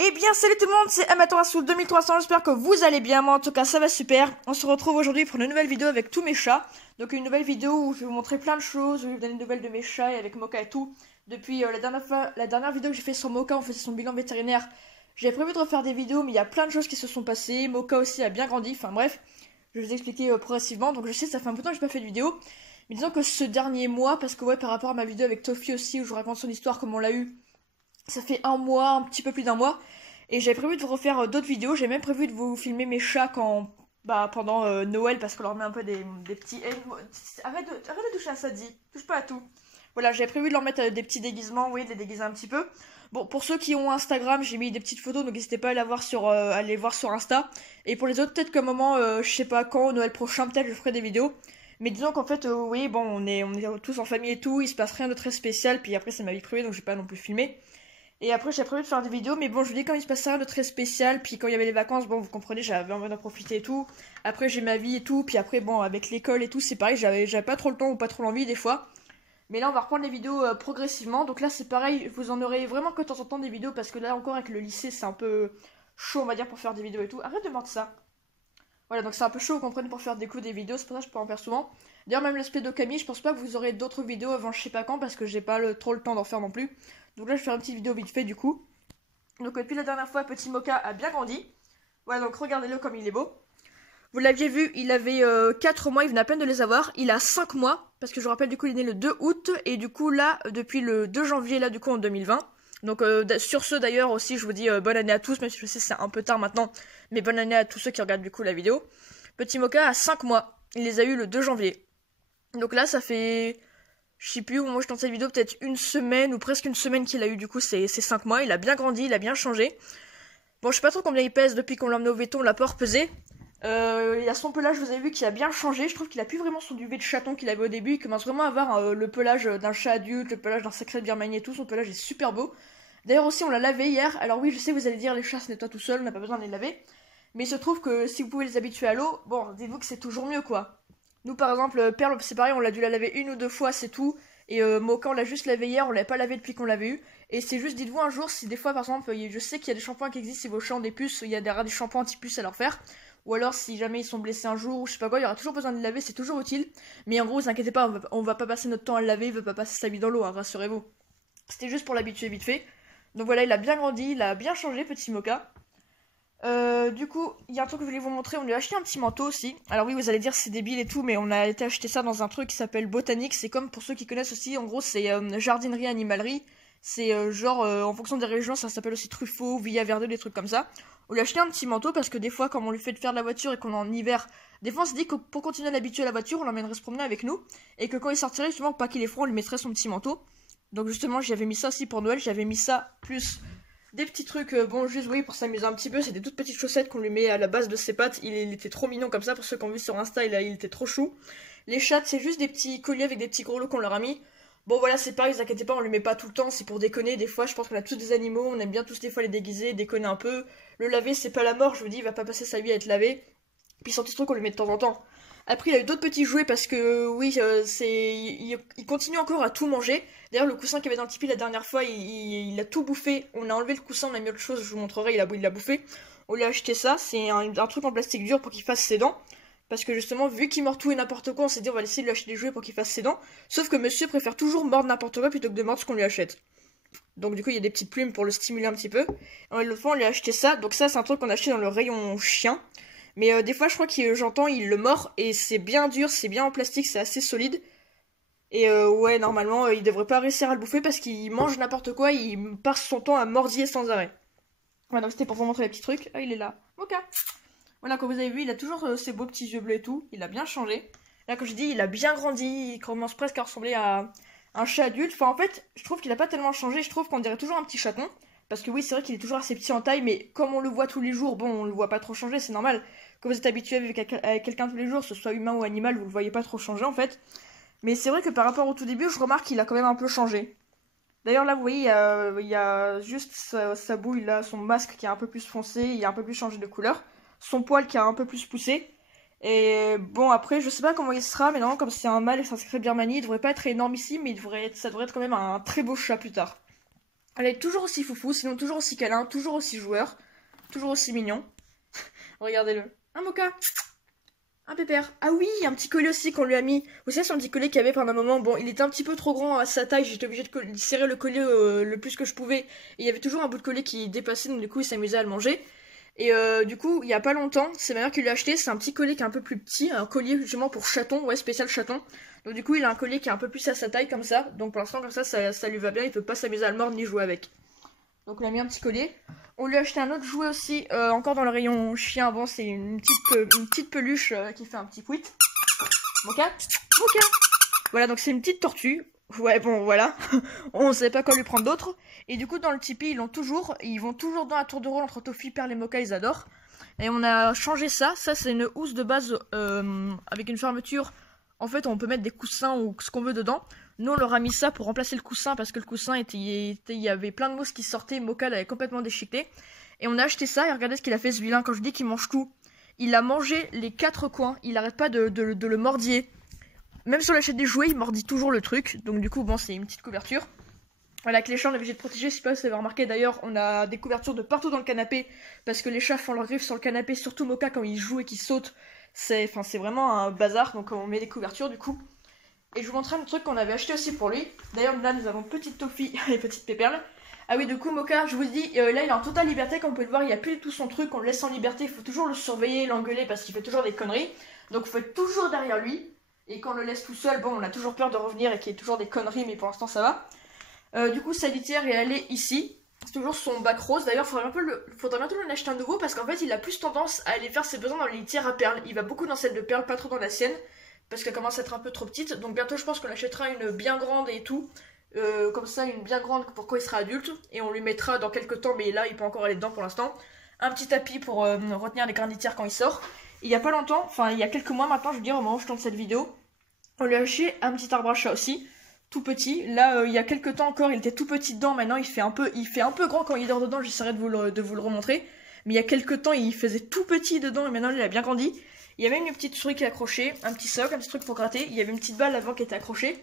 Eh bien, salut tout le monde, c'est Amateur 2300, j'espère que vous allez bien, moi en tout cas ça va super. On se retrouve aujourd'hui pour une nouvelle vidéo avec tous mes chats. Donc une nouvelle vidéo où je vais vous montrer plein de choses, je vais vous donner des nouvelles de mes chats et avec Mocha et tout. Depuis la dernière vidéo que j'ai fait sur Mocha, on faisait son bilan vétérinaire. J'avais prévu de refaire des vidéos, mais il y a plein de choses qui se sont passées. Mocha aussi a bien grandi, enfin bref, je vais vous expliquer progressivement. Donc je sais, ça fait un peu de temps que j'ai pas fait de vidéo. Mais disons que ce dernier mois, parce que ouais, par rapport à ma vidéo avec Toffee aussi, où je vous raconte son histoire, comment on l'a eu, ça fait un mois, un petit peu plus d'un mois. Et j'avais prévu de vous refaire d'autres vidéos. J'ai même prévu de vous filmer mes chats pendant Noël parce qu'on leur met un peu des petits. Arrête de toucher à ça, dit. Touche pas à tout. Voilà, j'avais prévu de leur mettre des petits déguisements, oui, de les déguiser un petit peu. Bon, pour ceux qui ont Instagram, j'ai mis des petites photos, donc n'hésitez pas à aller voir sur Insta. Et pour les autres, peut-être qu'à un moment, je sais pas quand, Noël prochain, peut-être je ferai des vidéos. Mais disons qu'en fait, oui, bon, on est tous en famille et tout, il se passe rien de très spécial, puis après c'est ma vie privée, donc j'ai pas non plus filmé. Et après, j'ai prévu de faire des vidéos, mais bon, je vous dis, quand il se passait rien de très spécial, puis quand il y avait les vacances, bon, vous comprenez, j'avais envie d'en profiter et tout. Après, j'ai ma vie et tout, puis après, bon, avec l'école et tout, c'est pareil, j'avais pas trop le temps ou pas trop l'envie des fois. Mais là, on va reprendre les vidéos progressivement. Donc là, c'est pareil, vous en aurez vraiment que de temps en temps des vidéos, parce que là, encore, avec le lycée, c'est un peu chaud, on va dire, pour faire des vidéos et tout. Arrête de mordre ça. Voilà, donc c'est un peu chaud, vous comprenez, pour faire des vidéos, c'est pour ça que je peux en faire souvent. D'ailleurs, même le spédocamie, je pense pas que vous aurez d'autres vidéos avant je sais pas quand, parce que j'ai pas trop le temps d'en faire non plus. Donc là, je vais faire une petite vidéo vite fait, du coup. Donc depuis la dernière fois, petit Mocha a bien grandi. Voilà, donc regardez-le comme il est beau. Vous l'aviez vu, il avait 4 mois, il venait à peine de les avoir. Il a 5 mois, parce que je vous rappelle, du coup, il est né le 2 août. Et du coup, là, depuis le 2 janvier, là, du coup, en 2020. Donc sur ce, d'ailleurs, aussi, je vous dis bonne année à tous, même si je sais que c'est un peu tard maintenant. Mais bonne année à tous ceux qui regardent, du coup, la vidéo. Petit Mocha a 5 mois. Il les a eu le 2 janvier. Donc là, ça fait... Je sais plus, moi je tente cette vidéo, peut-être une semaine ou presque une semaine qu'il a eu, du coup, c'est 5 mois. Il a bien grandi, il a bien changé. Bon, je sais pas trop combien il pèse depuis qu'on l'a emmené au véto, on l'a pas repesé. Il a son pelage, vous avez vu, qui a bien changé. Je trouve qu'il a plus vraiment son duvet de chaton qu'il avait au début. Il commence vraiment à avoir le pelage d'un chat adulte, le pelage d'un sacré birmanie et tout. Son pelage est super beau. D'ailleurs aussi, on l'a lavé hier. Alors oui, je sais, vous allez dire, les chats se nettoient tout seuls, on n'a pas besoin de les laver. Mais il se trouve que si vous pouvez les habituer à l'eau, bon, dites-vous que c'est toujours mieux, quoi. Nous, par exemple, Perle, c'est pareil, on l'a dû la laver une ou deux fois, c'est tout. Et Mocha, on l'a juste lavé hier, on l'a pas lavé depuis qu'on l'avait eu. Et c'est juste, dites-vous un jour, si des fois, par exemple, je sais qu'il y a des shampoings qui existent, si vos chats ont des puces, il y a des shampoings anti-puces à leur faire. Ou alors, si jamais ils sont blessés un jour, ou je sais pas quoi, il y aura toujours besoin de les laver, c'est toujours utile. Mais en gros, vous inquiétez pas, on va pas passer notre temps à le laver, il veut pas passer sa vie dans l'eau, hein, rassurez-vous. C'était juste pour l'habituer vite fait. Donc voilà, il a bien grandi, il a bien changé, petit Mocha. Du coup, il y a un truc que je voulais vous montrer, on lui a acheté un petit manteau aussi. Alors oui, vous allez dire c'est débile et tout, mais on a été acheter ça dans un truc qui s'appelle Botanique. C'est comme, pour ceux qui connaissent aussi, en gros c'est jardinerie, animalerie. C'est en fonction des régions, ça s'appelle aussi Truffaut, Villa Verdeux, des trucs comme ça. On lui a acheté un petit manteau parce que des fois, comme on lui fait de faire de la voiture et qu'on est en hiver, des fois on se dit que pour continuer à l'habituer à la voiture, on l'emmènerait se promener avec nous. Et que quand il sortirait, justement, pour pas qu'il ait froid, on lui mettrait son petit manteau. Donc justement, j'avais mis ça aussi pour Noël, j'avais mis ça plus des petits trucs, bon, juste oui, pour s'amuser un petit peu, c'est des toutes petites chaussettes qu'on lui met à la base de ses pattes. Il était trop mignon comme ça, pour ceux qui ont vu sur Insta, il était trop chou. Les chattes, c'est juste des petits colliers avec des petits gros lots qu'on leur a mis. Bon, voilà, c'est pareil, vous inquiétez pas, on lui met pas tout le temps, c'est pour déconner. Des fois, je pense qu'on a tous des animaux, on aime bien tous des fois les déguiser, déconner un peu. Le laver, c'est pas la mort, je vous dis, il va pas passer sa vie à être lavé. Puis son petit truc, on lui met de temps en temps. Après, il a eu d'autres petits jouets parce que, oui, il continue encore à tout manger. D'ailleurs, le coussin qu'il y avait dans le tipi la dernière fois, il a tout bouffé. On a enlevé le coussin, on a mis autre chose, je vous montrerai, il l'a bouffé. On lui a acheté ça, c'est un truc en plastique dur pour qu'il fasse ses dents. Parce que justement, vu qu'il mord tout et n'importe quoi, on s'est dit on va laisser lui acheter des jouets pour qu'il fasse ses dents. Sauf que monsieur préfère toujours mordre n'importe quoi plutôt que de mordre ce qu'on lui achète. Donc du coup, il y a des petites plumes pour le stimuler un petit peu. Et l'autre fois, on lui a acheté ça. Donc ça, c'est un truc qu'on a acheté dans le rayon chien. Mais des fois, je crois que j'entends, il le mord et c'est bien dur, c'est bien en plastique, c'est assez solide. Et ouais, normalement, il devrait pas réussir à le bouffer parce qu'il mange n'importe quoi, il passe son temps à mordiller sans arrêt. Voilà, donc c'était pour vous montrer les petits trucs. Ah, il est là. Ok. Voilà, comme vous avez vu, il a toujours ses beaux petits yeux bleus et tout. Il a bien changé. Là, comme je dis, il a bien grandi. Il commence presque à ressembler à un chat adulte. Enfin, en fait, je trouve qu'il a pas tellement changé. Je trouve qu'on dirait toujours un petit chaton. Parce que oui, c'est vrai qu'il est toujours assez petit en taille, mais comme on le voit tous les jours, bon, on le voit pas trop changer, c'est normal. Quand vous êtes habitué avec quelqu'un tous les jours, que ce soit humain ou animal, vous le voyez pas trop changer en fait. Mais c'est vrai que par rapport au tout début, je remarque qu'il a quand même un peu changé. D'ailleurs, là, vous voyez, il y a juste sa bouille, là, son masque qui est un peu plus foncé, il a un peu plus changé de couleur. Son poil qui a un peu plus poussé. Et bon, après, je sais pas comment il sera, mais non, comme c'est un mâle et c'est un sacré birmanie, il devrait pas être énorme ici, mais ça devrait être quand même un très beau chat plus tard. Elle est toujours aussi foufou, sinon toujours aussi câlin, toujours aussi joueur, toujours aussi mignon. Regardez-le. Un mocha. Un pépère. Ah oui, un petit collier aussi qu'on lui a mis. Vous savez, c'est un petit collier qu'il y avait pendant un moment. Bon, il était un petit peu trop grand à sa taille. J'étais obligée de serrer le collier le plus que je pouvais. Et il y avait toujours un bout de collier qui dépassait, donc du coup, il s'amusait à le manger. Et du coup, il y a pas longtemps, c'est ma mère qui lui a acheté. C'est un petit collier qui est un peu plus petit. Un collier justement pour chaton, ouais, spécial chaton. Donc du coup, il a un collier qui est un peu plus à sa taille comme ça. Donc pour l'instant, comme ça lui va bien. Il peut pas s'amuser à le mordre ni jouer avec. Donc on a mis un petit collier. On lui a acheté un autre jouet aussi, encore dans le rayon chien. Bon, c'est une petite peluche qui fait un petit pouit. Mocha. Mocha. Voilà, donc c'est une petite tortue. Ouais, bon, voilà. On savait pas quoi lui prendre d'autre. Et du coup, dans le Tipeee, ils vont toujours dans la tour de rôle entre Toffee, Perle et Mocha, ils adorent. Et on a changé ça. Ça, c'est une housse de base avec une fermeture. En fait, on peut mettre des coussins ou ce qu'on veut dedans. Nous, on leur a mis ça pour remplacer le coussin parce que le coussin, il y avait plein de mousses qui sortaient. Mocha l'avait complètement déchiqueté. Et on a acheté ça et regardez ce qu'il a fait ce vilain. Quand je dis qu'il mange tout, il a mangé les 4 coins. Il arrête pas de le mordiller. Même sur la chaîne des jouets, il mordit toujours le truc. Donc du coup, bon, c'est une petite couverture. Voilà, avec les chats, on est obligé de protéger. Je sais pas si vous avez remarqué d'ailleurs, on a des couvertures de partout dans le canapé. Parce que les chats font leurs griffes sur le canapé. Surtout Mocha quand il joue et qu'il saute. C'est vraiment un bazar. Donc on met des couvertures du coup. Et je vous montrerai un truc qu'on avait acheté aussi pour lui. D'ailleurs, là, nous avons petite Toffee et petite Pépérle. Ah oui, du coup, Mocha, je vous dis, là, il est en totale liberté. Comme vous pouvez le voir, il n'y a plus du tout son truc. On le laisse en liberté. Il faut toujours le surveiller, l'engueuler parce qu'il fait toujours des conneries. Donc, il faut être toujours derrière lui. Et quand on le laisse tout seul, bon, on a toujours peur de revenir et qu'il y ait toujours des conneries, mais pour l'instant, ça va. Du coup, sa litière est allée ici. C'est toujours son bac rose. D'ailleurs, faudrait bientôt lui en acheter un nouveau parce qu'en fait, il a plus tendance à aller faire ses besoins dans les litières à perles. Il va beaucoup dans celle de perles, pas trop dans la sienne. Parce qu'elle commence à être un peu trop petite. Donc bientôt je pense qu'on achètera une bien grande et tout. Comme ça, une bien grande pour quand il sera adulte. Et on lui mettra dans quelques temps, mais là il peut encore aller dedans pour l'instant. Un petit tapis pour retenir les grains litières quand il sort. Et il y a pas longtemps, enfin il y a quelques mois maintenant, je veux dire au moment où je tourne cette vidéo, on lui a acheté un petit arbre à chat aussi. Tout petit. Là il y a quelques temps encore il était tout petit dedans. Maintenant il fait un peu grand quand il dort dedans. J'essaierai de vous le remontrer. Mais il y a quelques temps il faisait tout petit dedans et maintenant il a bien grandi. Il y avait une petite souris qui est accrochée, un petit socle, un petit truc pour gratter. Il y avait une petite balle avant qui était accrochée.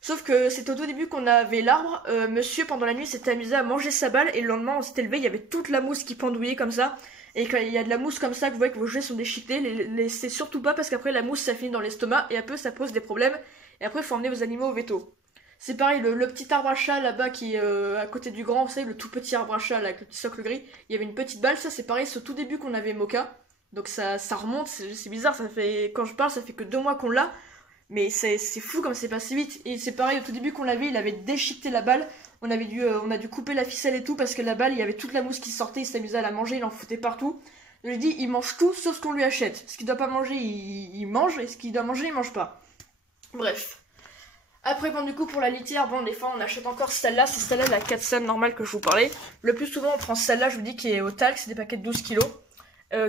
Sauf que c'était au tout début qu'on avait l'arbre. Monsieur, pendant la nuit, s'était amusé à manger sa balle. Et le lendemain, on s'était levé, il y avait toute la mousse qui pendouillait comme ça. Et quand il y a de la mousse comme ça, que vous voyez que vos jouets sont déchiquetés, les laissez surtout pas parce qu'après la mousse, ça finit dans l'estomac. Et après, ça pose des problèmes. Et après, il faut emmener vos animaux au veto. C'est pareil, le petit arbre à chat là-bas qui est à côté du grand, vous savez, le tout petit arbre à chat là, avec le petit socle gris. Il y avait une petite balle, ça c'est pareil, c'est au tout début qu'on avait Mocha. Donc ça remonte, c'est bizarre, ça fait, quand je parle, ça fait que 2 mois qu'on l'a, mais c'est fou comme c'est passé vite. Et c'est pareil, au tout début qu'on l'avait, il avait déchiqueté la balle, on a dû couper la ficelle et tout, parce que la balle, il y avait toute la mousse qui sortait, il s'amusait à la manger, il en foutait partout. Je lui ai dit, il mange tout sauf ce qu'on lui achète. Ce qu'il doit pas manger, il mange, et ce qu'il doit manger, il mange pas. Bref. Après, bon, du coup, pour la litière, bon, des fois, on achète encore celle-là, c'est celle-là, la 4 cents normale que je vous parlais. Le plus souvent, on prend celle-là, je vous dis, qui est au talc, c'est des paquets de 12 kilos.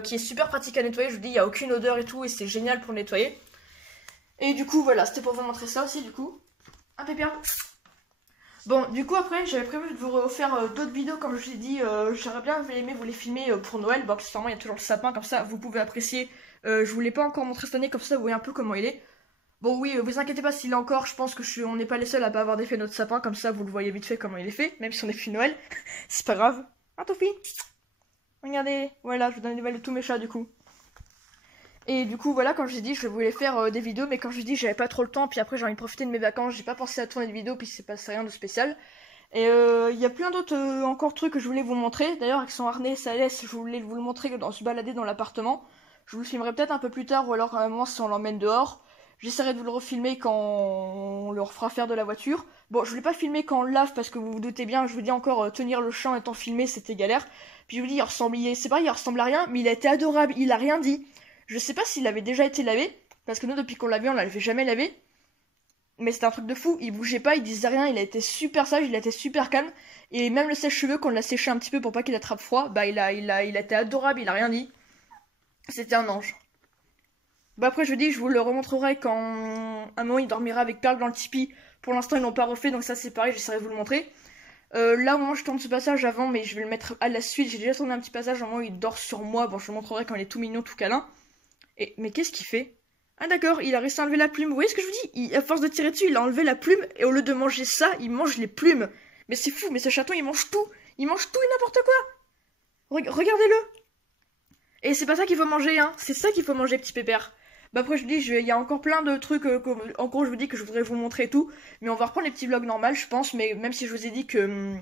Qui est super pratique à nettoyer, je vous dis, il n'y a aucune odeur et tout, et c'est génial pour nettoyer. Et du coup, voilà, c'était pour vous montrer ça aussi, du coup. Un pépère. Bon, du coup, après, j'avais prévu de vous refaire d'autres vidéos, comme je vous ai dit, j'aurais bien aimé vous les filmer pour Noël. Bon, accessoirement, il y a toujours le sapin, comme ça, vous pouvez apprécier. Je vous l'ai pas encore montré cette année, comme ça, vous voyez un peu comment il est. Bon, oui, vous inquiétez pas s'il est encore, je pense que on n'est pas les seuls à pas avoir défait notre sapin, comme ça, vous le voyez vite fait comment il est fait, même si on est fait Noël. C'est pas grave. Un Toffee. Regardez, voilà, je vous donne des nouvelles de tous mes chats du coup. Et du coup, voilà, comme je vous ai dit, je voulais faire des vidéos, mais comme je vous ai dit, j'avais pas trop le temps, puis après j'ai envie de profiter de mes vacances, j'ai pas pensé à tourner de vidéos, puis c'est passé rien de spécial. Et il y a plein d'autres encore trucs que je voulais vous montrer. D'ailleurs, avec son harnais, ça laisse, je voulais vous le montrer dans se balader dans l'appartement. Je vous le filmerai peut-être un peu plus tard, ou alors à un moment si on l'emmène dehors. J'essaierai de vous le refilmer quand on leur fera faire de la voiture. Bon, je voulais pas filmer quand on le lave parce que vous vous doutez bien, je vous dis encore, tenir le champ étant filmé, c'était galère. Puis je vous dis, c'est pas, il ressemble à rien, mais il a été adorable, il a rien dit. Je sais pas s'il avait déjà été lavé, parce que nous, depuis qu'on l'a vu, on l'avait jamais lavé. Mais c'était un truc de fou, il bougeait pas, il disait rien, il a été super sage, il a été super calme. Et même le sèche-cheveux, qu'on l'a séché un petit peu pour pas qu'il attrape froid, bah il a été adorable, il a rien dit. C'était un ange. Bah après je vous dis, je vous le remontrerai quand un moment il dormira avec Perle dans le Tipeee. Pour l'instant ils l'ont pas refait, donc ça c'est pareil, j'essaierai de vous le montrer. Là au moment où je tourne ce passage avant, mais je vais le mettre à la suite, j'ai déjà tourné un petit passage au moment où il dort sur moi, bon je le montrerai quand il est tout mignon, tout câlin. Mais qu'est-ce qu'il fait? Ah d'accord, il a réussi à enlever la plume, vous voyez ce que je vous dis? À force de tirer dessus, il a enlevé la plume, et au lieu de manger ça, il mange les plumes. Mais c'est fou, mais ce chaton il mange tout. Il mange tout et n'importe quoi. Regardez-le. Et c'est pas ça qu'il faut manger, hein. C'est ça qu'il faut manger, petit pépère. Bah après je vous dis, il y a encore plein de trucs, en gros je vous dis que je voudrais vous montrer et tout. Mais on va reprendre les petits vlogs normaux, je pense. Mais même si je vous ai dit que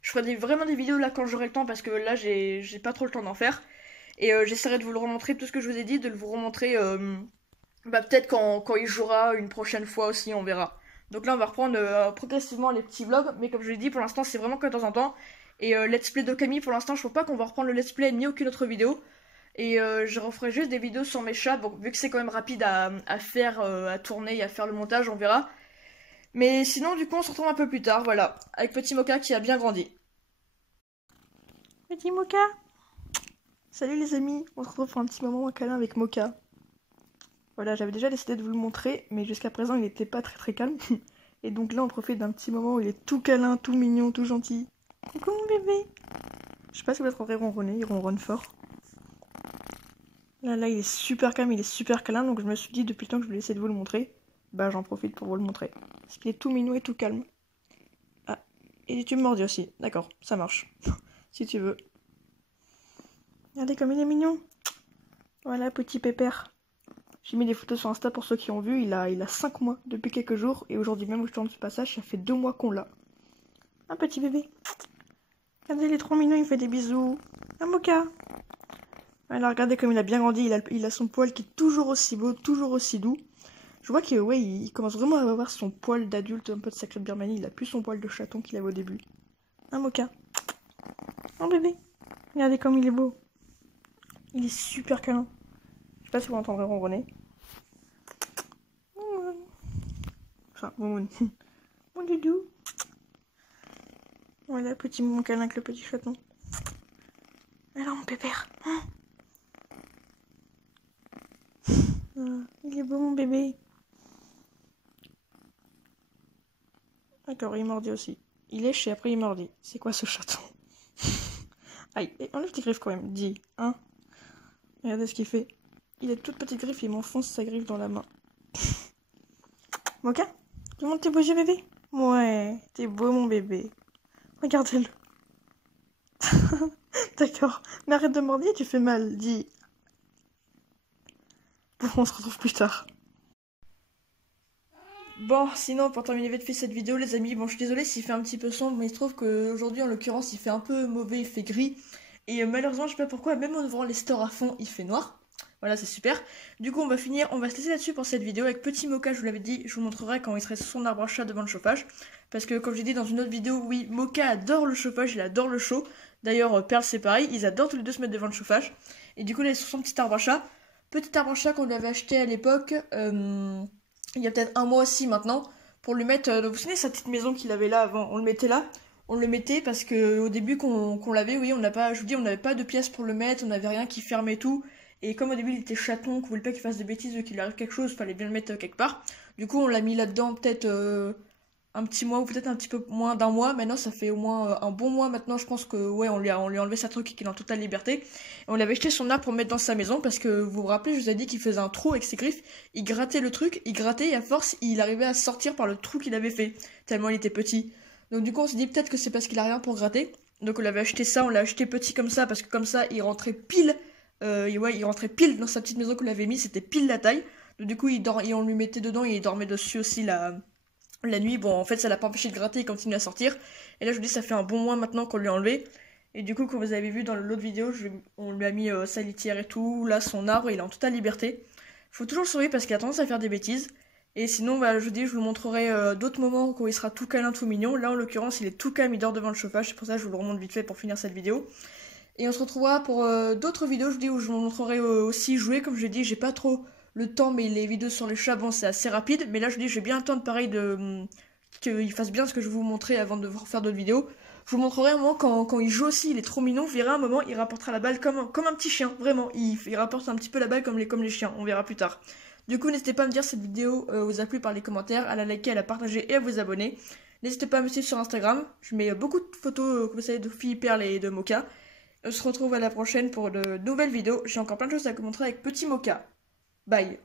je ferai vraiment des vidéos là quand j'aurai le temps. Parce que là j'ai pas trop le temps d'en faire. Et j'essaierai de vous le remontrer, tout ce que je vous ai dit, de vous remontrer peut-être quand il jouera une prochaine fois aussi, on verra. Donc là on va reprendre progressivement les petits vlogs. Mais comme je l'ai dit, pour l'instant c'est vraiment que de temps en temps. Et let's play de Camille, pour l'instant je vois pas qu'on va reprendre le let's play ni aucune autre vidéo. Et je referai juste des vidéos sur mes chats. Bon, vu que c'est quand même rapide à faire, à tourner et à faire le montage, on verra. Mais sinon, du coup, on se retrouve un peu plus tard, voilà. Avec Petit Mocha qui a bien grandi. Petit Mocha. Salut les amis, on se retrouve pour un petit moment en câlin avec Mocha. Voilà, j'avais déjà décidé de vous le montrer, mais jusqu'à présent, il n'était pas très calme. Et donc là, on profite d'un petit moment où il est tout câlin, tout mignon, tout gentil. Coucou mon bébé. Je sais pas si vous l'entendrez ronronner, il ronronne fort. Là, il est super calme, il est super câlin, donc je me suis dit, depuis le temps que je voulais essayer de vous le montrer, bah j'en profite pour vous le montrer. Parce qu'il est tout mignon et tout calme. Ah, et tu me mordis aussi, d'accord, ça marche. Si tu veux. Regardez comme il est mignon. Voilà, petit pépère. J'ai mis des photos sur Insta pour ceux qui ont vu, il a 5 mois depuis quelques jours, et aujourd'hui même où je tourne ce passage, ça fait 2 mois qu'on l'a. Un petit bébé. Regardez, il est trop mignon, il fait des bisous. Un Mocha. Alors regardez comme il a bien grandi, il a son poil qui est toujours aussi beau, toujours aussi doux. Je vois qu'il ouais, il commence vraiment à avoir son poil d'adulte, un peu de sacré de Birmanie, il a plus son poil de chaton qu'il avait au début. Un Mocha. Un bébé. Regardez comme il est beau. Il est super câlin. Je sais pas si vous l'entendrez ronronner. Enfin, mon doudou. Voilà, petit moment câlin avec le petit chaton. Alors mon pépère. Il est beau mon bébé. D'accord, il mordit aussi. Il lèche et après il mordit. C'est quoi ce chaton? Aïe, enlève tes griffes quand même, dis, hein. Regardez ce qu'il fait. Il a de toutes petites griffes et il m'enfonce sa griffe dans la main. Mocha, tu montes tes beaux yeux bébé? Ouais, t'es beau mon bébé. Regardez-le. D'accord, mais arrête de mordre, tu fais mal, dis. Bon, on se retrouve plus tard. Bon, sinon, pour terminer vite fait cette vidéo, les amis, bon, je suis désolée s'il fait un petit peu sombre, mais il se trouve qu'aujourd'hui, en l'occurrence, il fait un peu mauvais, il fait gris. Et malheureusement, je sais pas pourquoi, même en ouvrant les stores à fond, il fait noir. Voilà, c'est super. Du coup, on va se laisser là-dessus pour cette vidéo. Avec Petit Mocha, je vous l'avais dit, je vous montrerai quand il serait sur son arbre à chat devant le chauffage. Parce que, comme j'ai dit dans une autre vidéo, oui, Mocha adore le chauffage, il adore le chaud. D'ailleurs, Perle, c'est pareil, ils adorent tous les deux se mettre devant le chauffage. Et du coup, là, il est sur son petit arbre à chat. Petit arbre à chat qu'on lui avait acheté à l'époque, il y a peut-être un mois aussi maintenant, pour lui mettre, vous vous souvenez sa petite maison qu'il avait là avant, on le mettait là, on le mettait parce que au début qu'on l'avait, oui, on n'a pas, je vous dis, on n'avait pas de pièces pour le mettre, on n'avait rien qui fermait tout, et comme au début il était chaton, qu'on voulait pas qu'il fasse de bêtises, qu'il lui arrive quelque chose, fallait bien le mettre quelque part, du coup on l'a mis là-dedans peut-être un petit mois ou peut-être un petit peu moins d'un mois. Maintenant, ça fait au moins un bon mois maintenant. Je pense que ouais, on lui a enlevé sa truc et qu'il est en totale liberté. Et on lui avait jeté son arbre pour mettre dans sa maison parce que vous vous rappelez, je vous ai dit qu'il faisait un trou avec ses griffes. Il grattait le truc, il grattait et à force, il arrivait à sortir par le trou qu'il avait fait tellement il était petit. Donc du coup, on s'est dit peut-être que c'est parce qu'il a rien pour gratter. Donc on l'avait acheté ça, on l'a acheté petit comme ça parce que comme ça, il rentrait pile. Il rentrait pile dans sa petite maison qu'on l'avait mis, c'était pile la taille. Donc du coup, et on lui mettait dedans et il dormait dessus aussi la nuit. Bon, en fait, ça l'a pas empêché de gratter, il continue à sortir. Et là, je vous dis, ça fait un bon mois maintenant qu'on lui a enlevé. Et du coup, comme vous avez vu dans l'autre vidéo, on lui a mis sa litière et tout. Là, son arbre, il est en totale liberté. Faut toujours le surveiller parce qu'il a tendance à faire des bêtises. Et sinon, bah, je vous dis, je vous montrerai d'autres moments où il sera tout câlin, tout mignon. Là, en l'occurrence, il est tout calme, il dort devant le chauffage. C'est pour ça que je vous le remonte vite fait pour finir cette vidéo. Et on se retrouvera pour d'autres vidéos, je vous dis, où je vous montrerai aussi jouer. Comme je l'ai dit, j'ai pas trop le temps, mais les vidéos sur les chats, bon, c'est assez rapide. Mais là, je vous dis, j'ai bien attendre pareil qu'il fasse bien ce que je vais vous montrer avant de faire d'autres vidéos. Je vous montrerai un moment quand il joue aussi, il est trop mignon. Vous verrez un moment, il rapportera la balle comme un petit chien, vraiment. Il rapporte un petit peu la balle comme les chiens, on verra plus tard. Du coup, n'hésitez pas à me dire si cette vidéo vous a plu par les commentaires, à la liker, à la partager et à vous abonner. N'hésitez pas à me suivre sur Instagram, je mets beaucoup de photos, comme vous savez, de filles, perles et de Mocha. On se retrouve à la prochaine pour de nouvelles vidéos. J'ai encore plein de choses à vous montrer avec Petit Mocha. Bye.